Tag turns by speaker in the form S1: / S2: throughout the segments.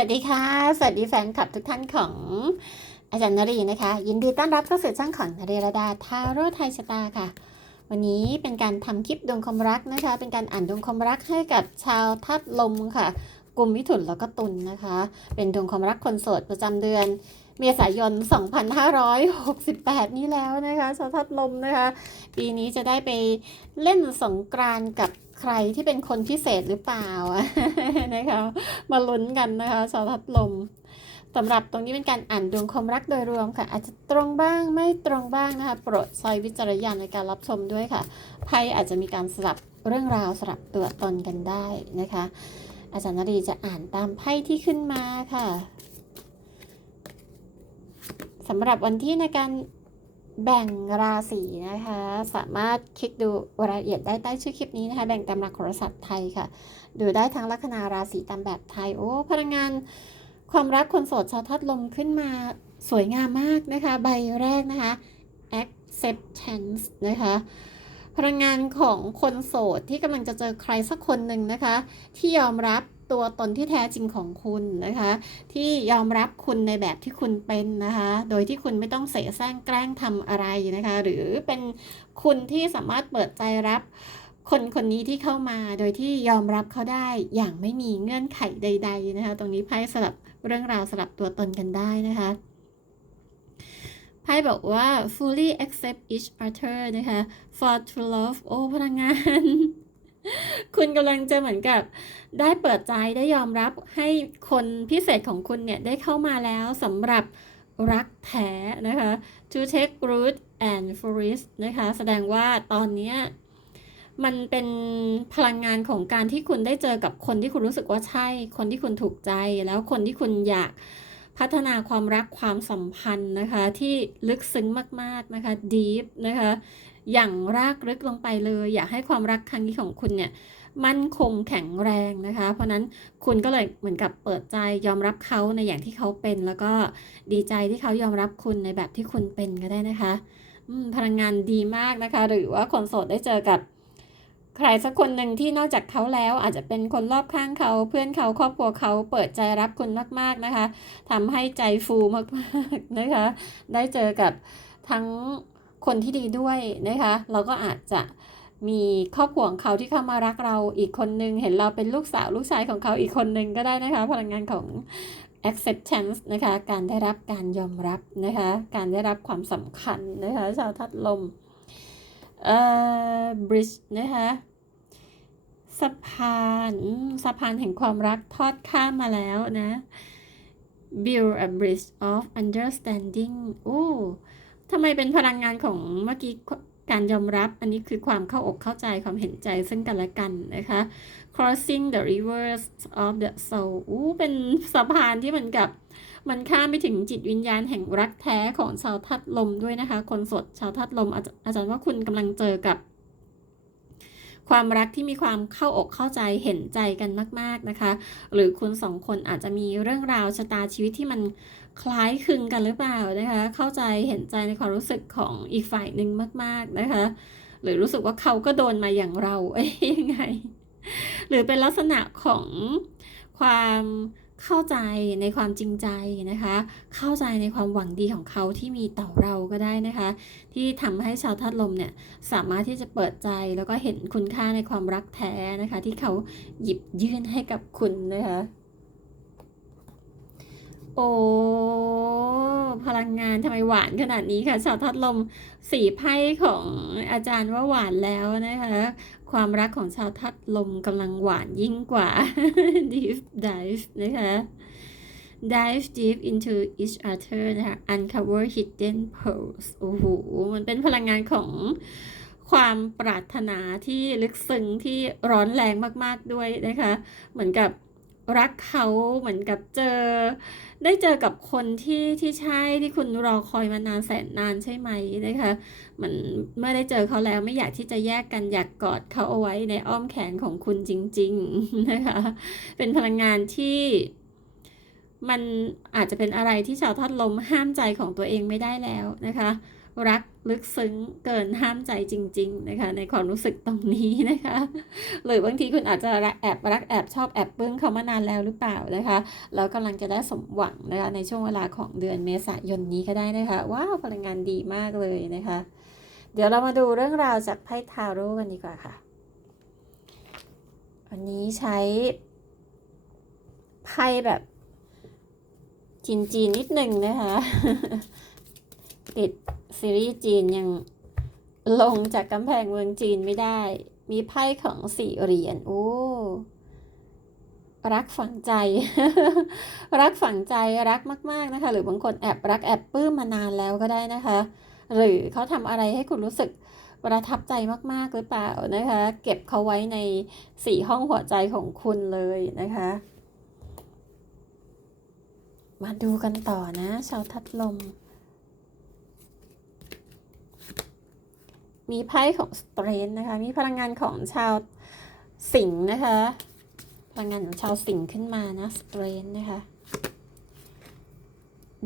S1: วัสดีค่ะ สวัสดีแฟนคลับทุกท่านของอาจารย์นรีนะคะ ยินดีต้อนรับเข้าสู่ช่องของนรีรดาทาโร่ไทยชะตาค่ะ วันนี้เป็นการทำคลิปดวงความรักนะคะ เป็นการอ่านดวงความรักให้กับชาวทัดลมค่ะ กลุ่มมิถุนแล้วก็ตุลนะคะ เป็นดวงความรักคนโสดประจำเดือน เมษายน 2568 นี้แล้วนะคะชาวทัดลมนะคะ ปีนี้จะได้ไปเล่นสงกรานต์กับใครที่เป็นคนพิเศษหรือเปล่านะคะมาลุ้นกันนะคะชาวทัดลมสำหรับตรงนี้เป็นการอ่านดวงความรักโดยรวมค่ะ อาจจะตรงบ้างไม่ตรงบ้างนะคะโปรดใช้วิจารณญาณในการรับชมด้วยค่ะไพ่อาจจะมีการสลับเรื่องราวสลับตัวตนกันได้นะคะ อาจารย์นรีจะอ่านตามไพ่ที่ขึ้นมาค่ะ สำหรับวันที่ในการแบ่งราศีนะคะ สามารถคลิกดูรายละเอียดได้ใต้ชื่อคลิปนี้นะคะ แบ่งตามหลักโหราศาสตร์ไทยค่ะ ดูได้ทั้งลัคนาราศีตามแบบไทย โอ้ พลังงาน ความรักคนโสดชาวทัดลมขึ้นมาสวยงามมากนะคะ ใบแรกนะคะ acceptance นะคะ พลังงานของคนโสดที่กำลังจะเจอใครสักคนหนึ่งนะคะ ที่ยอมรับ ตัวตนที่แท้จริงของคุณนะคะ ที่ยอมรับคุณในแบบที่คุณเป็นนะคะ โดยที่คุณไม่ต้องเสแสร้งแกล้งทำอะไรนะคะ หรือเป็นคุณที่สามารถเปิดใจรับคนคนนี้ที่เข้ามาโดยที่ยอมรับเขาได้อย่างไม่มีเงื่อนไขใด ๆนะคะ ตรงนี้ไพ่สลับเรื่องราวสลับตัวตนกันได้นะคะไพ่บอกว่า fully accept each other นะคะ for to love โอ้พลังงาน คุณกำลังจะเหมือนกับ ได้เปิดใจได้ยอมรับให้คนพิเศษของคุณเนี่ย ได้เข้ามาแล้วสำหรับรักแท้นะคะ to take root and flourish นะคะ แสดงว่าตอนนี้มันเป็นพลังงานของการที่คุณได้เจอกับคนที่คุณรู้สึกว่าใช่ คนที่คุณถูกใจ แล้วคนที่คุณอยากพัฒนาความรักความสัมพันธ์นะคะ ที่ลึกซึ้งมาก ๆ นะคะ deep นะคะ อย่างรากลึกลงไปเลย อยากให้ความรักครั้งนี้ของคุณเนี่ยมั่นคงแข็งแรงนะคะ เพราะนั้นคุณก็เลยเหมือนกับเปิดใจยอมรับเขาในอย่างที่เขาเป็น แล้วก็ดีใจที่เขายอมรับคุณในแบบที่คุณเป็นก็ได้นะคะพลังงานดีมากนะคะ หรือว่าคนโสดได้เจอกับ ใครสักคนหนึ่งที่นอกจากเขาแล้ว อาจจะเป็นคนรอบข้างเขา เพื่อนเขาครอบครัวเขาเปิดใจรับคุณมาก ๆนะคะทำให้ใจฟูมากๆนะคะ ได้เจอกับทั้ง คนที่ดีด้วยนะคะ เราก็อาจจะมีครอบครัวของเขาที่เข้ามารักเราอีกคนนึง เห็นเราเป็นลูกสาวลูกชายของเขาอีกคนนึงก็ได้นะคะ พลังงานของ acceptance นะคะ การได้รับการยอมรับนะคะ การได้รับความสำคัญนะคะ ชาวทัดลม เอ่อ bridge นะคะสะพานสะพานแห่งความรักทอดข้ามมาแล้วนะ build a bridge of understanding โอ้ ทำไมเป็นพลังงานของเมื่อกี้การยอมรับอันนี้คือความเข้าอกเข้าใจความเห็นใจซึ่งกันและกันนะคะ crossing the rivers of the soul อู้เป็นสะพานที่เหมือนกับ มันข้ามไปถึงจิตวิญญาณแห่งรักแท้ของชาวทัดลมด้วยนะคะ คนสดชาวทัดลมอาจอาจารย์ว่าคุณกำลังเจอกับ ความรักที่มีความเข้าอกเข้าใจเห็นใจกันมาก ๆนะคะ หรือคุณสองคนอาจจะมีเรื่องราวชะตาชีวิตที่มัน คล้ายคลึงกันหรือเปล่านะคะ เข้าใจเห็นใจในความรู้สึกของอีกฝ่ายหนึ่งมาก ๆนะคะ หรือรู้สึกว่าเขาก็โดนมาอย่างเราเอ้ยยังไง หรือเป็นลักษณะของความเข้าใจในความจริงใจนะคะ เข้าใจในความหวังดีของเขาที่มีต่อเราก็ได้นะคะ ที่ทำให้ชาวธาตุลมเนี่ยสามารถที่จะเปิดใจแล้วก็เห็นคุณค่าในความรักแท้นะคะ ที่เขาหยิบยื่นให้กับคุณนะคะ โอ้ พลังงานทำไมหวานขนาดนี้ค่ะชาวทัดลมสีไพ่ของอาจารย์ว่าหวานแล้วนะคะ ความรักของชาวทัดลมกำลังหวานยิ่งกว่า deep dive นะคะ dive deep into each other นะคะ uncover hidden pearls โอ้โห มันเป็นพลังงานของความปรารถนาที่ลึกซึ้งที่ร้อนแรงมาก ๆ ด้วยนะคะ เหมือนกับ รักเขาเหมือนกับเจอ ได้เจอกับคนที่ที่ใช่ที่คุณรอคอยมานานแสนนานใช่ไหมนะคะเหมือนเมื่อได้เจอเขาแล้วไม่อยากที่จะแยกกันอยากกอดเขาเอาไว้ในอ้อมแขนของคุณจริง ๆนะคะเป็นพลังงานที่มันอาจจะเป็นอะไรที่ชาวทัดลมห้ามใจของตัวเองไม่ได้แล้วนะคะ รัก ลึกซึ้งเกินห้ามใจจริง ๆ นะคะ ในความรู้สึกตรงนี้นะคะ หรือบางทีคุณอาจจะแอบรักแอบชอบแอบปลื้มเขามานานแล้วหรือเปล่านะคะแล้วกำลังจะได้สมหวังนะคะในช่วงเวลาของเดือนเมษายนนี้ก็ได้นะคะว้าวพลังงานดีมากเลยนะคะ เดี๋ยวเรามาดูเรื่องราวจากไพ่ทาโร่กันดีกว่าค่ะอันนี้ใช้ไพ่แบบจีนจีนๆนิดหนึ่งนะคะ ติดซีรีส์จีนยังลงจากกำแพงเมืองจีนไม่ได้ มีไพ่ของสี่เหรียญโอ้รักฝังใจ รักฝังใจรักมาก ๆนะคะ หรือบางคนแอบรักแอบปลื้มมานานแล้วก็ได้นะคะ หรือเขาทำอะไรให้คุณรู้สึกประทับใจมาก ๆ หรือเปล่านะคะ เก็บเขาไว้ในสี่ห้องหัวใจของคุณเลยนะคะ มาดูกันต่อนะ ชาวทัดลม มีไพ่ของสเตรนนะคะ มีพลังงานของชาวสิงห์นะคะ พลังงานของชาวสิงห์ขึ้นมานะสเตรนนะคะ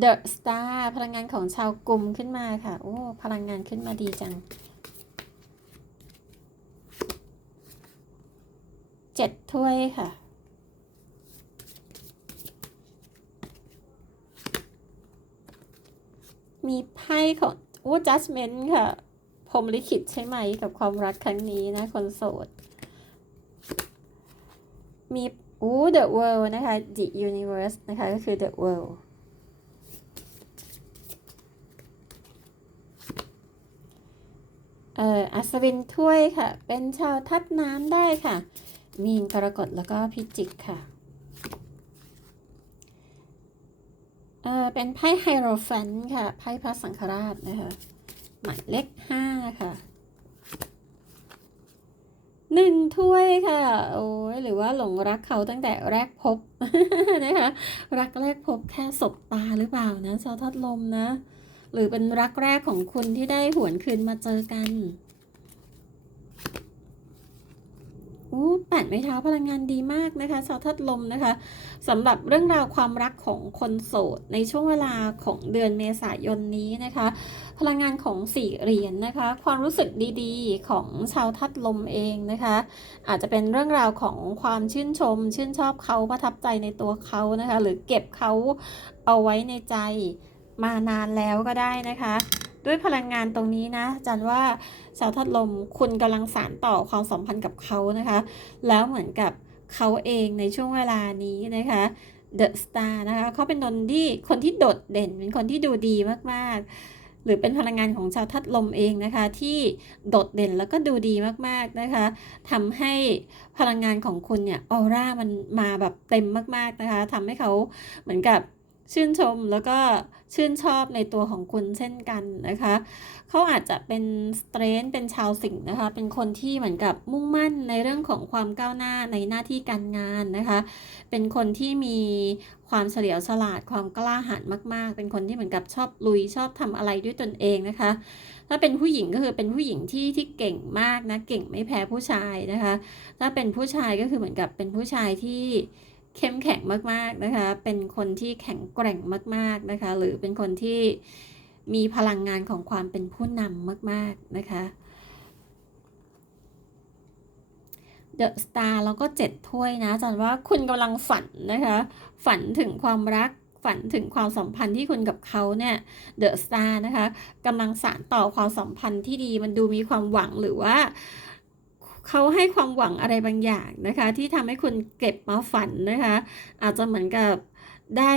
S1: The Star พลังงานของชาวกลุ่มขึ้นมาค่ะ โอ้ พลังงานขึ้นมาดีจังเจ็ดถ้วยค่ะมีไพ่ของโอ้ judgment ค่ะ พรมลิขิตใช่ไหมกับความรักครั้งนี้นะ คนโสด มีโอ้ the world นะคะ the universe นะคะ ก็คือ the world เอ่ออัศวินถ้วยค่ะ เป็นชาวทัดน้ำได้ค่ะ มีนกรกฎแล้วก็พิจิกค่ะ เอ่อ เป็นไพ่ไฮโรแฟนค่ะ ไพ่พระสังฆราชนะคะ หมายเลขห้าค่ะหนึ่งถ้วยค่ะ โอ้ยหรือว่าหลงรักเขาตั้งแต่แรกพบนะคะรักแรกพบแค่สบตาหรือเปล่านะชาวทัดลมนะ หรือเป็นรักแรกของคุณที่ได้หวนคืนมาเจอกัน อู้แปดไม้เท้าพลังงานดีมากนะคะชาวทัดลมนะคะสำหรับเรื่องราวความรักของคนโสด ในช่วงเวลาของเดือนเมษายนนี้นะคะ พลังงานของสี่เหรียญนะคะ ความรู้สึกดีๆ ของชาวทัดลมเองนะคะ อาจจะเป็นเรื่องราวของความชื่นชม ชื่นชอบเขาประทับใจในตัวเขานะคะ หรือเก็บเขาเอาไว้ในใจมานานแล้วก็ได้นะคะ ด้วยพลังงานตรงนี้นะจันว่าชาวทัดลมคุณกำลังสานต่อความสัมพันธ์กับเขานะคะ แล้วเหมือนกับเขาเองในช่วงเวลานี้นะคะ The Star นะคะเขาเป็นนนที่คนที่โดดเด่น เป็นคนที่ดูดีมากๆ หรือเป็นพลังงานของชาวทัดลมเองนะคะ ที่โดดเด่นแล้วก็ดูดีมากๆนะคะทำให้พลังงานของคุณเนี่ยออร่ามันมาแบบเต็มมากๆนะคะทำให้เขาเหมือนกับชื่นชมแล้วก็ ชื่นชอบในตัวของคุณเช่นกันนะคะเขาอาจจะเป็นสเตรนเป็นชาวสิงห์นะคะ เป็นคนที่เหมือนกับมุ่งมั่นในเรื่องของความก้าวหน้าในหน้าที่การงานนะคะ เป็นคนที่มีความเฉลียวฉลาดความกล้าหาญมาก ๆ เป็นคนที่เหมือนกับชอบลุยชอบทำอะไรด้วยตนเองนะคะ ถ้าเป็นผู้หญิงก็คือเป็นผู้หญิงที่ที่เก่งมากนะเก่งไม่แพ้ผู้ชายนะคะ ถ้าเป็นผู้ชายก็คือเหมือนกับเป็นผู้ชายที่ เข้มแข็งมากๆนะคะ เป็นคนที่แข็งแกร่งมากๆนะคะ หรือเป็นคนที่มีพลังงานของความเป็นผู้นำมากๆนะคะ The Star แล้วก็เจ็ดถ้วยนะอาจันว่าคุณกำลังฝันนะคะ ฝันถึงความรักฝันถึงความสัมพันธ์ที่คุณกับเขาเนี่ย The Star นะคะกำลังสานต่อความสัมพันธ์ที่ดีมันดูมีความหวังหรือว่า เขาให้ความหวังอะไรบางอย่างนะคะ ที่ทำให้คุณเก็บมาฝันนะคะ อาจจะเหมือนกับได้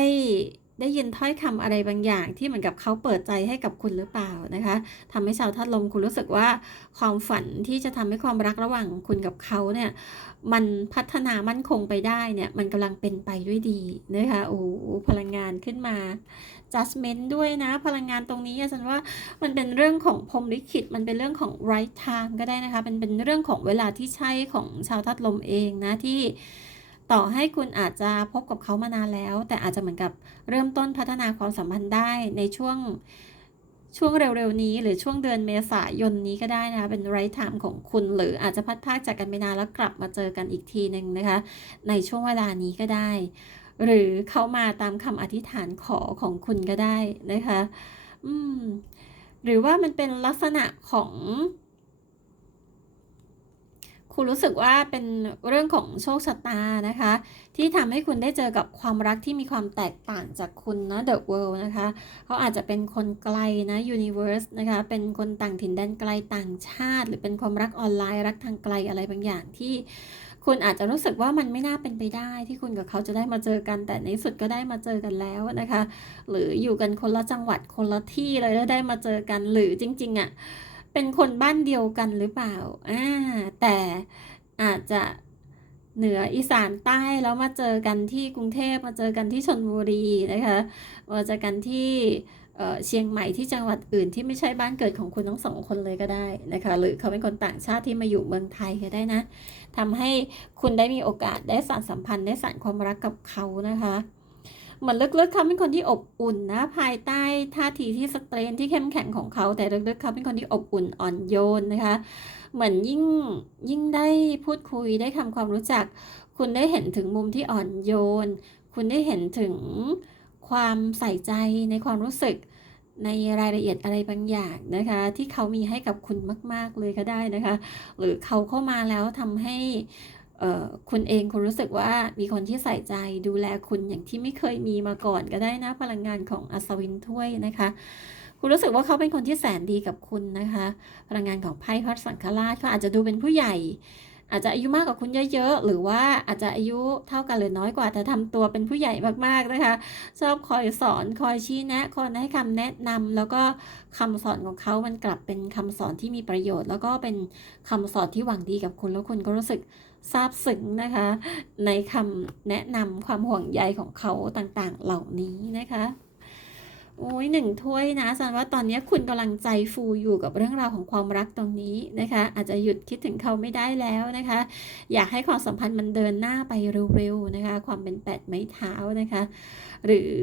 S1: ได้ยินถ้อยคำอะไรบางอย่าง ที่เหมือนกับเขาเปิดใจให้กับคุณหรือเปล่านะคะทำให้ชาวทัดลมคุณรู้สึกว่าความฝันที่จะทำให้ความรักระหว่างคุณกับเขาเนี่ยมันพัฒนามั่นคงไปได้เนี่ยมันกำลังเป็นไปด้วยดีนะคะโอ้พลังงานขึ้นมา judgment ด้วยนะ พลังงานตรงนี้อาจารย์ว่ามันเป็นเรื่องของพรมลิขิตมันเป็นเรื่องของ right time ก็ได้นะคะเป็นเป็นเรื่องของเวลาที่ใช่ของชาวทัดลมเองนะที่ ต่อให้คุณอาจจะพบกับเขามานานแล้ว แต่อาจจะเหมือนกับเริ่มต้นพัฒนาความสัมพันธ์ได้ในช่วงช่วงเร็วๆนี้หรือช่วงเดือนเมษายนนี้ก็ได้นะคะ เป็นไรท์ไทม์ของคุณ หรืออาจจะพัดพากจากกันไปนานแล้วกลับมาเจอกันอีกทีหนึ่งนะคะ ในช่วงเวลานี้ก็ได้ หรือเขามาตามคำอธิษฐานขอของคุณก็ได้นะคะ อืม หรือว่ามันเป็นลักษณะของ คุณรู้สึกว่าเป็นเรื่องของโชคชะตานะคะ ที่ทำให้คุณได้เจอกับความรักที่มีความแตกต่างจากคุณนะ The World นะคะเขาอาจจะเป็นคนไกลนะ Universe นะคะเป็นคนต่างถิ่นแดนไกลต่างชาติ หรือเป็นความรักออนไลน์รักทางไกลอะไรบางอย่างที่คุณอาจจะรู้สึกว่ามันไม่น่าเป็นไปได้ที่คุณกับเขาจะได้มาเจอกันแต่ในสุดก็ได้มาเจอกันแล้วนะคะ หรืออยู่กันคนละจังหวัดคนละที่เลยแล้วได้มาเจอกันหรือจริงๆอะ เป็นคนบ้านเดียวกันหรือเปล่าอ่าแต่อาจจะเหนืออีสานใต้แล้วมาเจอกันที่กรุงเทพมาเจอกันที่ชลบุรีนะคะมาเจอกันที่เอ่อเชียงใหม่ที่จังหวัดอื่นที่ไม่ใช่บ้านเกิดของคุณทั้งสองคนเลยก็ได้นะคะหรือเขาเป็นคนต่างชาติที่มาอยู่เมืองไทยก็ได้นะทำให้คุณได้มีโอกาสได้สานสัมพันธ์ได้สานความรักกับเขานะคะ เหมือนลึกๆเขาเป็นคนที่อบอุ่นนะ ภายใต้ท่าทีที่สเตรนที่เข้มแข็งของเขา แต่ลึกๆเขาเป็นคนที่อบอุ่นอ่อนโยนนะคะ เหมือนยิ่งยิ่งได้พูดคุยได้ทำความรู้จัก คุณได้เห็นถึงมุมที่อ่อนโยน คุณได้เห็นถึงความใส่ใจในความรู้สึกในรายละเอียดอะไรบางอย่างนะคะ ที่เขามีให้กับคุณมาก ๆเลยก็ได้นะคะ หรือเขาเข้ามาแล้วทำให้ คุณเองคุณรู้สึกว่ามีคนที่ใส่ใจดูแลคุณอย่างที่ไม่เคยมีมาก่อนก็ได้นะพลังงานของอัศวินถ้วยนะคะ คุณรู้สึกว่าเขาเป็นคนที่แสนดีกับคุณนะคะ พลังงานของไพ่พัดสังฆราชเขาอาจจะดูเป็นผู้ใหญ่ อาจจะอายุมากกว่าคุณเยอะๆหรือว่าอาจจะอายุเท่ากันหรือน้อยกว่า แต่ทำตัวเป็นผู้ใหญ่มากๆนะคะ ชอบคอยสอนคอยชี้แนะคอยให้คำแนะนำแล้วก็คำสอนของเขามันกลับเป็นคำสอนที่มีประโยชน์ แล้วก็เป็นคำสอนที่หวังดีกับคุณแล้วคุณก็รู้สึก ซาบซึ้งนะคะ ในคำแนะนำความห่วงใยของเขาต่างๆ เหล่านี้นะคะโอ้ยหนึ่งถ้วยนะสันว่าตอนนี้คุณกำลังใจฟูอยู่กับเรื่องราวของความรักตรงนี้นะคะ อาจจะหยุดคิดถึงเขาไม่ได้แล้วนะคะ อยากให้ความสัมพันธ์มันเดินหน้าไปเร็วๆนะคะ ความเป็นแปดไม้เท้านะคะ หรือ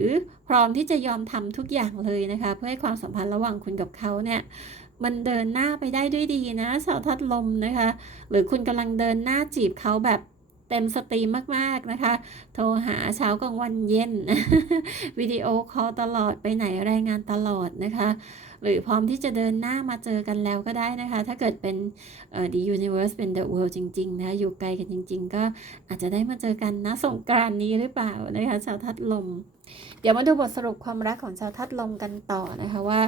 S1: พร้อมที่จะยอมทำทุกอย่างเลยนะคะ เพื่อให้ความสัมพันธ์ระหว่างคุณกับเขาเนี่ย มันเดินหน้าไปได้ด้วยดีนะชาวทัดลมนะคะ หรือคุณกำลังเดินหน้าจีบเขาแบบเต็มสตรีมมาก ๆ นะคะ โทรหาเช้ากลางวันเย็น วิดีโอคอลตลอดไปไหนรายงานตลอดนะคะ หรือพร้อมที่จะเดินหน้ามาเจอกันแล้วก็ได้นะคะ ถ้าเกิดเป็นเอ่อ The Universe เป็น The World จริง ๆ นะคะอยู่ไกลกันจริง ๆ ก็อาจจะได้มาเจอกันนะสงกรานนี้หรือเปล่านะคะชาวทัดลม เดี๋ยวมาดูบทสรุปความรักของชาวทัดลมกันต่อนะคะว่า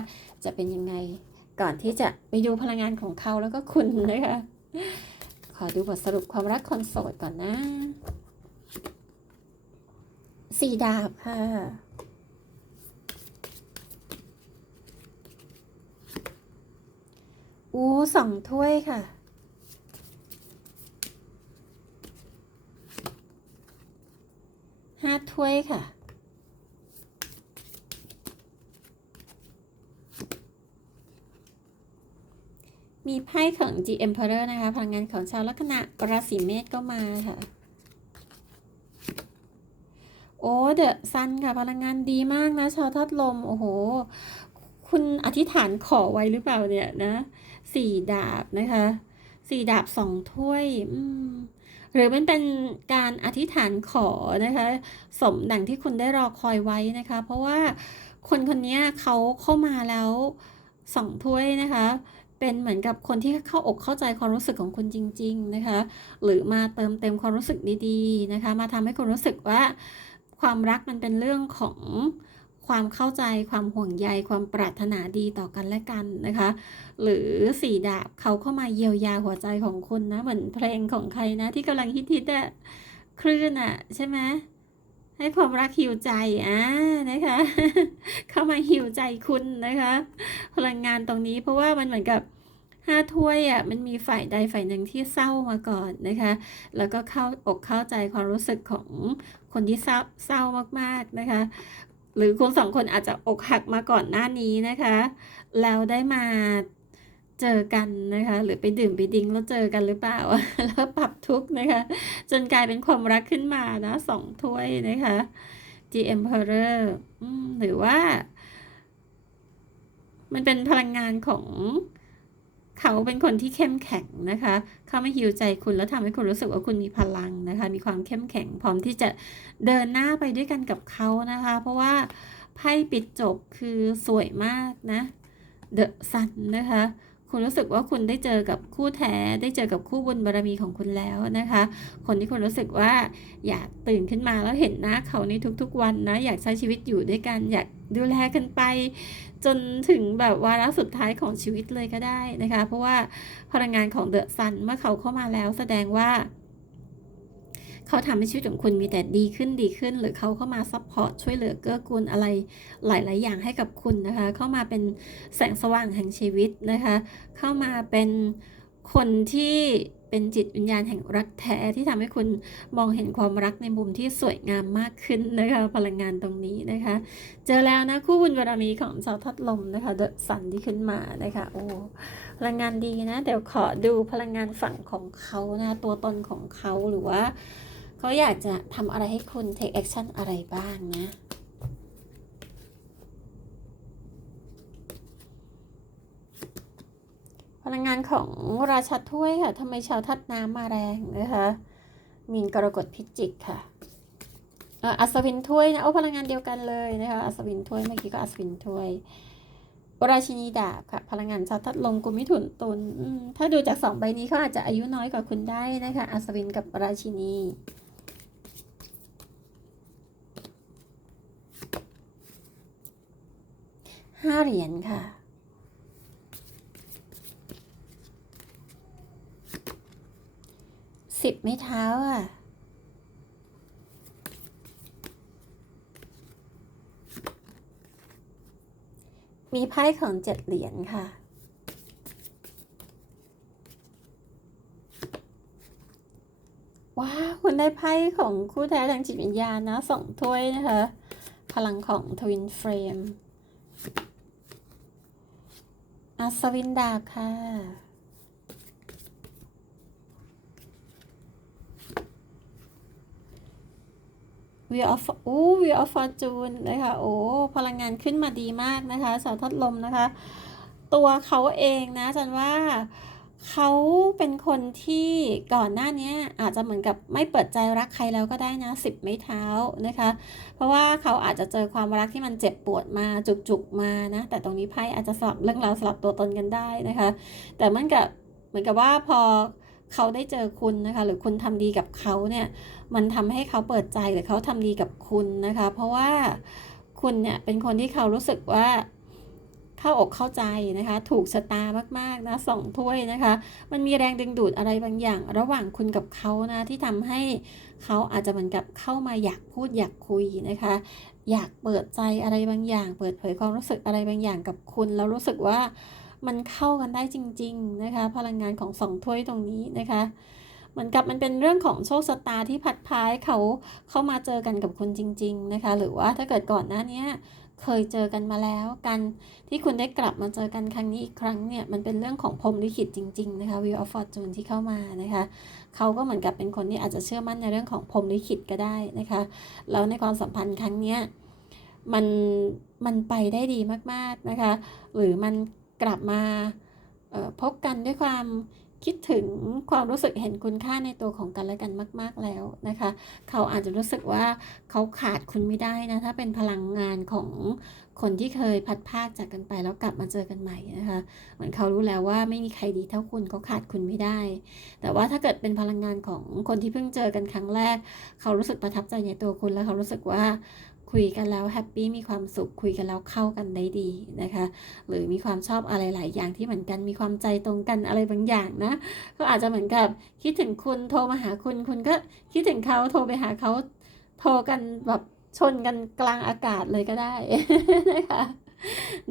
S1: จะเป็นยังไง ก่อนที่จะไปดูพลังงานของเขาแล้วก็คุณนะคะ ขอดูบทสรุปความรักคนโสดก่อนนะสี่ดาบค่ะอู้สองถ้วยค่ะ ห้าถ้วยค่ะ มีไพ่ของ The Emperor นะคะ พลังงานของชาวลัคนาราศีเมษก็มาค่ะ โอ้เดอะซันค่ะ พลังงานดีมากนะ ชาวทัดลม โอ้โห คุณอธิษฐานขอไว้หรือเปล่าเนี่ยนะสี่ดาบนะคะสี่ดาบสองถ้วย อืมหรือมันเป็นการอธิษฐานขอนะคะ สมดังที่คุณได้รอคอยไว้นะคะ เพราะว่าคนคนนี้เขาเข้ามาแล้วสองถ้วยนะคะ เป็นเหมือนกับคนที่เข้าอกเข้าใจความรู้สึกของคุณจริง ๆนะคะ หรือมาเติมเต็มความรู้สึกดีๆนะคะ มาทำให้คุณรู้สึกว่าความรักมันเป็นเรื่องของความเข้าใจความห่วงใยความปรารถนาดีต่อกันและกันนะคะ หรือสีดาบเขาเข้ามาเยียวยาหัวใจของคุณนะ เหมือนเพลงของใครนะที่กำลังฮิตๆอะคลื่นอะใช่ไหม ให้ความรักหิวใจอ่านะคะ เข้ามาหิวใจคุณนะคะ พลังงานตรงนี้เพราะว่ามันเหมือนกับห้าถ้วยอะมันมีฝ่ายใดฝ่ายหนึ่งที่เศร้ามาก่อนนะคะ แล้วก็เข้าอกเข้าใจความรู้สึกของคนที่เศร้าเศร้ามากๆนะคะ หรือคุณสองคนอาจจะอกหักมาก่อนหน้านี้นะคะ แล้วได้มา เจอกันนะคะ หรือไปดื่มไปดิ้งแล้วเจอกันหรือเปล่า แล้วปรับทุกนะคะ จนกลายเป็นความรักขึ้นมานะสองถ้วยนะคะ The Emperor อืมหรือว่า มันเป็นพลังงานของเขาเป็นคนที่เข้มแข็งนะคะ เขาไม่หิวใจคุณแล้วทำให้คุณรู้สึกว่าคุณมีพลังนะคะ มีความเข้มแข็งพร้อมที่จะเดินหน้าไปด้วยกันกับเขานะคะ เพราะว่าไพ่ปิดจบคือสวยมากนะ เดอะซันนะคะ คุณรู้สึกว่าคุณได้เจอกับคู่แท้ ได้เจอกับคู่บุญบารมีของคุณแล้วนะคะ คนที่คุณรู้สึกว่าอยากตื่นขึ้นมาแล้วเห็นหน้าเขาในทุกๆวันนะอยากใช้ชีวิตอยู่ด้วยกันอยากดูแลกันไป จนถึงแบบวาระสุดท้ายของชีวิตเลยก็ได้นะคะ เพราะว่าพลังงานของเดอะซันเมื่อเขาเข้ามาแล้วแสดงว่า เขาทำให้ชีวิตของคุณมีแต่ดีขึ้นดีขึ้น หรือเขาเข้ามาซัพพอร์ตช่วยเหลือเกื้อกูลอะไรหลาย ๆ อย่างให้กับคุณนะคะ เข้ามาเป็นแสงสว่างแห่งชีวิตนะคะ เข้ามาเป็นคนที่เป็นจิตวิญญาณแห่งรักแท้ที่ทำให้คุณมองเห็นความรักในมุมที่สวยงามมากขึ้นนะคะ พลังงานตรงนี้นะคะ เจอแล้วนะคู่บุญบารมีของชาวทัดลมนะคะเดอะสันที่ขึ้นมานะคะโอ้พลังงานดีนะ เดี๋ยวขอดูพลังงานฝั่งของเขานะตัวตนของเขาหรือว่า เขาอยากจะทำอะไรให้คุณ take action อะไรบ้างนะพลังงานของราชาถ้วยค่ะทำไมชาวทัดน้ำมาแรงนะคะมีนกรกฎพิจิกค่ะอัศวินถ้วยนะโอ้พลังงานเดียวกันเลยนะคะอัศวินถ้วยเมื่อกี้ก็อัศวินถ้วยราชินีดาบค่ะ พลังงานชาวทัดลมกุมิถุนตุลอืมถ้าดูจากสองใบนี้เขาอาจจะอายุน้อยกว่าคุณได้นะคะอัศวินกับราชินี ห้าเหรียญค่ะ สิบไม้เท้าอะมีไพ่ของเจ็ดเหรียญค่ะ ว้าว คุณได้ไพ่ของคู่แท้ทางจิตวิญญาณนะสองถ้วยนะคะ พลังของทวินเฟรม อั ศวินดาบค่ะวีออฟโอ้วีออฟฟอร์จูนนะคะ โอ้ พลังงานขึ้นมาดีมากนะคะ สาวทัดลมนะคะ ตัวเขาเองนะจันว่า เขาเป็นคนที่ก่อนหน้านี้อาจจะเหมือนกับไม่เปิดใจรักใครแล้วก็ได้นะสิบไม่เท้านะคะ เพราะว่าเขาอาจจะเจอความรักที่มันเจ็บปวดมาจุกๆมานะแต่ตรงนี้ไพ่อาจจะสลับเรื่องราวสลับตัวตนกันได้นะคะ แต่มือนกับเหมือนกับว่าพอเขาได้เจอคุณนะคะหรือคุณทำดีกับเขาเนี่ยมันทำให้เขาเปิดใจหรือเขาทำดีกับคุณนะคะ เพราะว่าคุณเนี่ยเป็นคนที่เขารู้สึกว่า เข้าอกเข้าใจนะคะ ถูกชะตามากๆนะสองถ้วยนะคะ มันมีแรงดึงดูดอะไรบางอย่าง ระหว่างคุณกับเขานะที่ทำให้เขาอาจจะเหมือนกับเข้ามาอยากพูดอยากคุยนะคะ อยากเปิดใจอะไรบางอย่าง เปิดเผยความรู้สึกอะไรบางอย่างกับคุณ แล้วรู้สึกว่ามันเข้ากันได้จริง ๆนะคะ พลังงานของสองถ้วยตรงนี้นะคะเหมือนกับมันเป็นเรื่องของโชคชะตาที่พัดพายเขาเข้ามาเจอกันกับคุณจริง ๆ นะคะ หรือว่าถ้าเกิดก่อนหน้านี้ เคยเจอกันมาแล้วกันที่คุณได้กลับมาเจอกันครั้งนี้อีกครั้งเนี่ยมันเป็นเรื่องของพรมลิขิตจริงๆนะคะ Wheel of Fortune ที่เข้ามานะคะเขาก็เหมือนกับเป็นคนที่อาจจะเชื่อมั่นในเรื่องของพรมลิขิตก็ได้นะคะแล้วในความสัมพันธ์ครั้งเนี้ยมันมันไปได้ดีมากๆนะคะ หรือมันกลับมาพบกันด้วยความ คิดถึงความรู้สึกเห็นคุณค่าในตัวของกันและกันมาก ๆแล้วนะคะ เขาอาจจะรู้สึกว่าเขาขาดคุณไม่ได้นะ ถ้าเป็นพลังงานของคนที่เคยพัดพากจากกันไปแล้วกลับมาเจอกันใหม่นะคะเหมือนเขารู้แล้วว่าไม่มีใครดีเท่าคุณเขาขาดคุณไม่ได้ แต่ว่าถ้าเกิดเป็นพลังงานของคนที่เพิ่งเจอกันครั้งแรก เขารู้สึกประทับใจในตัวคุณแล้วเขารู้สึกว่า คุยกันแล้วแฮปปี้มีความสุขคุยกันแล้วเข้ากันได้ดีนะคะ หรือมีความชอบอะไรหลายอย่างที่เหมือนกันมีความใจตรงกันอะไรบางอย่างนะก็อาจจะเหมือนกับคิดถึงคุณโทรมาหาคุณคุณก็คิดถึงเขาโทรไปหาเขาโทรกันแบบชนกันกลางอากาศเลยก็ได้นะคะ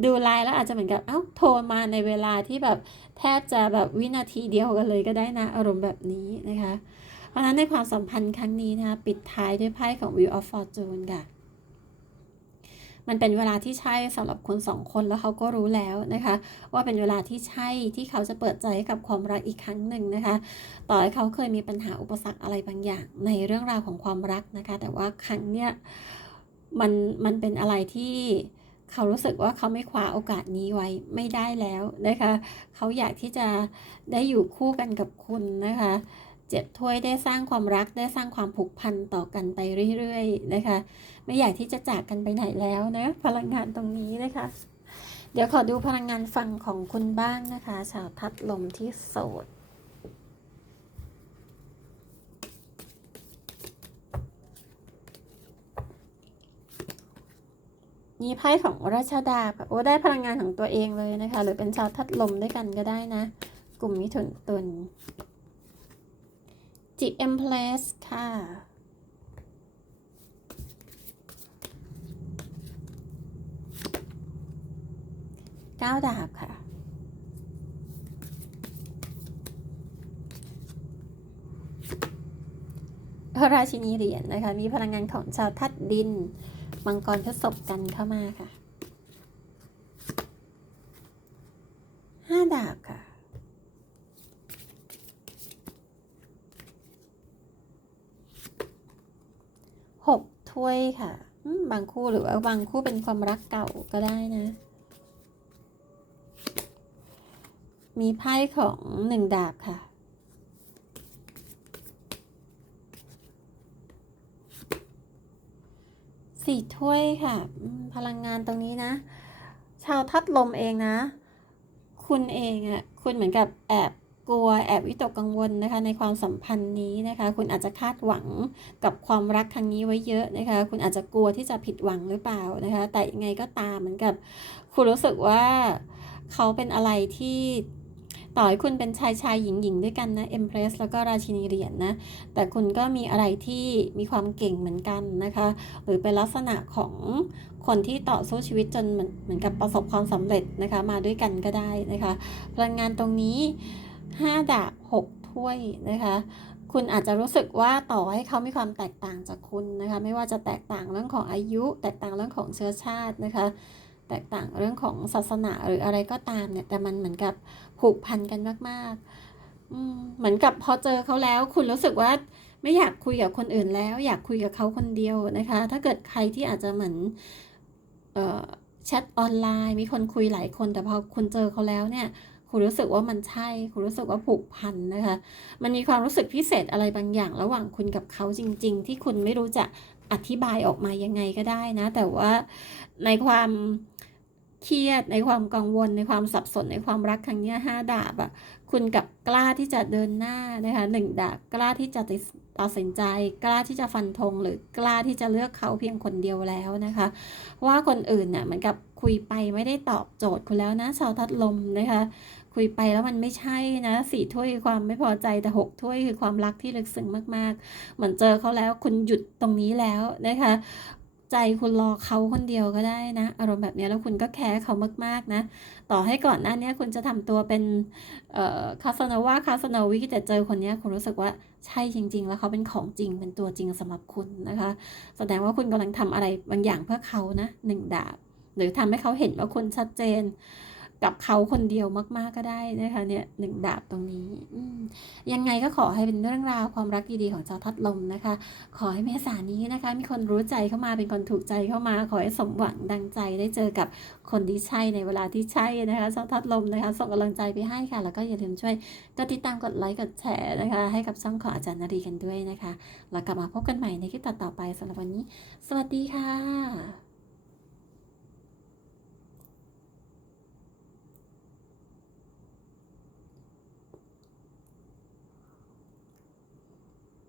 S1: ดูไลน์แล้วอาจจะเหมือนกับเอ้าโทรมาในเวลาที่แบบแทบจะแบบวินาทีเดียวกันเลยก็ได้นะ อารมณ์แบบนี้นะคะ เพราะฉะนั้นในความสัมพันธ์ครั้งนี้นะคะปิดท้ายด้วยไพ่ของ Wheel of Fortune ค่ะ มันเป็นเวลาที่ใช่สำหรับคนสองคนแล้วเขาก็รู้แล้วนะคะ ว่าเป็นเวลาที่ใช่ที่เขาจะเปิดใจให้กับความรักอีกครั้งหนึ่งนะคะ ต่อให้เขาเคยมีปัญหาอุปสรรคอะไรบางอย่างในเรื่องราวของความรักนะคะ แต่ว่าครั้งเนี้ยมันมันเป็นอะไรที่เขารู้สึกว่าเขาไม่คว้าโอกาสนี้ไว้ไม่ได้แล้วนะคะ เขาอยากที่จะได้อยู่คู่กันกับคุณนะคะ เจ็ดถ้วยได้สร้างความรักได้สร้างความผูกพันต่อกันไปเรื่อยๆนะคะ ไม่อยากที่จะจากกันไปไหนแล้วนะพลังงานตรงนี้นะคะ เดี๋ยวขอดูพลังงานฝั่งของคุณบ้างนะคะ ชาวทัดลมที่โสดมีไพ่ของราชดาบโอ้ได้พลังงานของตัวเองเลยนะคะ หรือเป็นชาวทัดลมด้วยกันก็ได้นะ กลุ่มมิถุนตุลจิเอ็มเพลสค่ะ เก้าดาบค่ะ พระราชินีเหรียญนะคะ มีพลังงานของชาวทัดดิน มังกรทศพกันเข้ามาค่ะห้าดาบค่ะหกถ้วยค่ะ บางคู่หรือว่าบางคู่เป็นความรักเก่าก็ได้นะ มีไพ่ของหนึ่งดาบค่ะ สี่ถ้วยค่ะ พลังงานตรงนี้นะ ชาวทัดลมเองนะ คุณเองอะคุณเหมือนกับแอบกลัวแอบวิตกกังวลนะคะ ในความสัมพันธ์นี้นะคะ คุณอาจจะคาดหวังกับความรักครั้งนี้ไว้เยอะนะคะ คุณอาจจะกลัวที่จะผิดหวังหรือเปล่านะคะ แต่ยังไงก็ตามเหมือนกับ คุณรู้สึกว่าเขาเป็นอะไรที่ ต่อให้คุณเป็นชายชายหญิงหญิงด้วยกันนะเอ็มเพรสแล้วก็ราชินีเหรียญนะแต่คุณก็มีอะไรที่มีความเก่งเหมือนกันนะคะ หรือเป็นลักษณะของคนที่ต่อสู้ชีวิตจนเหมือนเหมือนกับประสบความสำเร็จนะคะ มาด้วยกันก็ได้นะคะพลังงานตรงนี้ 5 ดาบ6ถ้วยนะคะคุณอาจจะรู้สึกว่าต่อให้เขามีความแตกต่างจากคุณนะคะ ไม่ว่าจะแตกต่างเรื่องของอายุ แตกต่างเรื่องของเชื้อชาตินะคะ แตกต่างเรื่องของศาสนาหรืออะไรก็ตามเนี่ยแต่มันเหมือนกับ ผูกพันกันมากๆเหมือนกับพอเจอเขาแล้ว คุณรู้สึกว่าไม่อยากคุยกับคนอื่นแล้ว อยากคุยกับเขาคนเดียวนะคะ ถ้าเกิดใครที่อาจจะเหมือนแชทออนไลน์มีคนคุยหลายคน แต่พอคุณเจอเขาแล้วเนี่ย คุณรู้สึกว่ามันใช่ คุณรู้สึกว่าผูกพันนะคะ มันมีความรู้สึกพิเศษอะไรบางอย่าง ระหว่างคุณกับเขาจริง ๆ ที่คุณไม่รู้จะอธิบายออกมายังไงก็ได้นะ แต่ว่าในความ เครียดในความกังวลในความสับสนในความรักครั้งนี้ห้าดาบอะคุณกับกล้าที่จะเดินหน้านะคะหนึ่งดาบกล้าที่จะตัดสินใจ กล้าที่จะฟันธงหรือกล้าที่จะเลือกเขาเพียงคนเดียวแล้วนะคะ ว่าคนอื่นน่ะเหมือนกับคุยไปไม่ได้ตอบโจทย์คุณแล้วนะชาวทัดลมนะคะ คุยไปแล้วมันไม่ใช่นะสี่ถ้วยคือความไม่พอใจแต่หกถ้วยคือความรักที่ลึกซึ้งมากๆ เหมือนเจอเขาแล้วคุณหยุดตรงนี้แล้วนะคะ ใจคุณรอเขาคนเดียวก็ได้นะ อารมณ์แบบนี้แล้วคุณก็แคร์เขามากๆนะ ต่อให้ก่อนหน้านี้คุณจะทำตัวเป็นเอ่อคาสโนวาคาสโนวิแต่เจอคนนี้คุณรู้สึกว่าใช่จริง ๆ แล้วเขาเป็นของจริงเป็นตัวจริงสำหรับคุณนะคะ แสดงว่าคุณกำลังทำอะไรบางอย่างเพื่อเขานะหนึ่งดาบ หรือทำให้เขาเห็นว่าคุณชัดเจน กับเขาคนเดียวมาก ๆก็ได้นะคะเนี่ยหนึ่งดาบตรงนี้ยังไงก็ขอให้เป็นเรื่องราวความรักดีๆของชาวทัดลมนะคะ ขอให้เมษานี้นะคะ มีคนรู้ใจเข้ามาเป็นคนถูกใจเข้ามา ขอให้สมหวังดังใจได้เจอกับคนที่ใช่ในเวลาที่ใช่นะคะชาวทัดลมนะคะ ส่งกำลังใจไปให้ค่ะ แล้วก็อย่าลืมช่วยกดติดตามกดไลค์กดแชร์นะคะ ให้กับช่องของอาจารย์นารีกันด้วยนะคะแล้วกลับมาพบกันใหม่ในคลิปต่อๆไปสำหรับวันนี้ สวัสดีค่ะ